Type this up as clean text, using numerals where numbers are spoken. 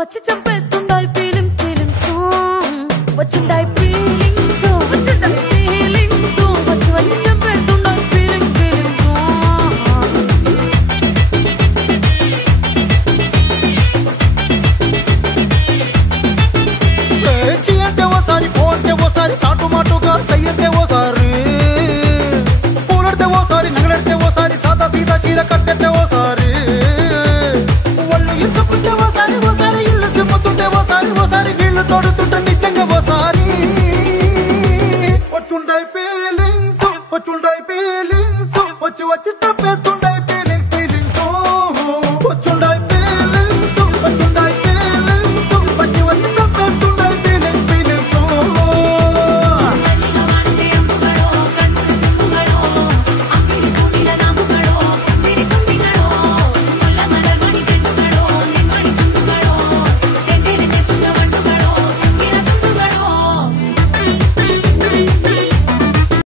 వచ్చి చంపేస్తుండాయి feelings feelings వచ్చిండాయి feelings వచ్చిండాయి feelings వచ్చి చంపేస్తుండాయి feelings feelings చీ అంటే ఓసారి పోంటే ఓసారి చాటు మాటుగా సయ్యంటే ఓసారి పూలడితే ఓసారి నగలడితే ఓసారి సాదా సీదా చీర కట్టెతే ఓసారి ఒళ్ళు ఇసుకుంటే ఓసారి ఓసారి ఇల్లు సిమ్ముతుంటే ఓసారి ఓసారి నీళ్లు తోడుతుంటే నిజంగా ఓసారి వచ్చుండాయి ఫీలింగ్స్ వచ్చి చంపేస్తుండే